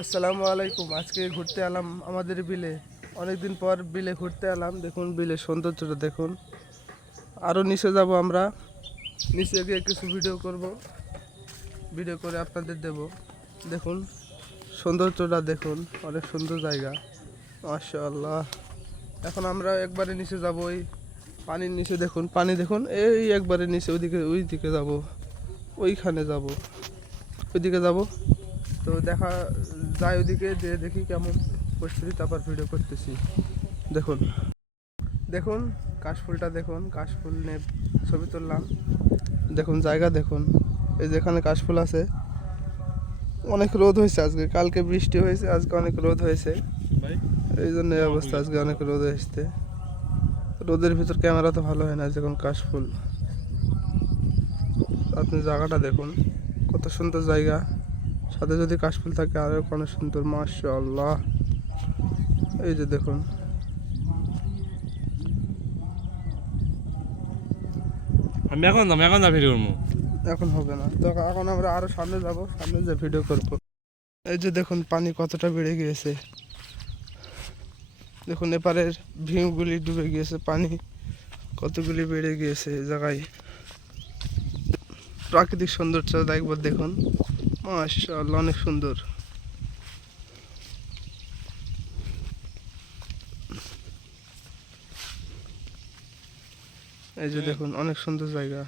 আসসালামু আলাইকুম। আজকে ঘুরতে এলাম আমাদের বিলে। অনেকদিন পর বিলে ঘুরতে এলাম। দেখুন বিলের সৌন্দর্যটা দেখুন। আরও নিচে যাব আমরা। নিচে গিয়ে কিছু ভিডিও করব। ভিডিও করে আপনাদের দেব। দেখুন, সৌন্দর্যটা দেখুন। অনেক সুন্দর জায়গা। মাশাআল্লাহ। এখন আমরা একবারে নিচে যাব। ওই পানির নিচে দেখুন। পানি দেখুন। এই একবারে নিচে, ওইদিকে ওইদিকে যাব। ওইখানে যাব। ওইদিকে যাব। তো দেখা যায় ওদিকে যে দেখি কেমন পরিস্থিতি, তারপর ভিডিও করতেছি। দেখুন দেখুন, কাশফুলটা দেখুন, কাশফুল নিয়ে ছবি তুললাম। দেখুন, জায়গা দেখুন। এই যেখানে কাশফুল আছে। অনেক রোদ হয়েছে আজকে। কালকে বৃষ্টি হয়েছে, আজকে অনেক রোদ হয়েছে। এই জন্য এই অবস্থা, আজকে অনেক রোদ এসছে রোদের ভিতর ক্যামেরা তো ভালো হয় না যখন কাশফুল। আপনি জায়গাটা দেখুন। কত সুন্দর জায়গা। সাথে যদি কাশফুল থাকে আরও অনেক সুন্দর মাশাআল্লাহ। এই যে দেখুন। আমি এখন যাম এখন ভিডিও করব এখন হবে না। তো এখন আমরা আরও সামনে যাব সামনে যে ভিডিও করব। এই যে দেখুন পানি কতটা বেড়ে গিয়েছে। দেখুন এপারের ভিমগুলি ডুবে গিয়েছে পানি কতগুলি বেড়ে গিয়েছে এই জায়গায়। প্রাকৃতিক সৌন্দর্য একবার দেখুন। মাশাআল্লাহ অনেক সুন্দর। এই যে দেখুন অনেক সুন্দর জায়গা।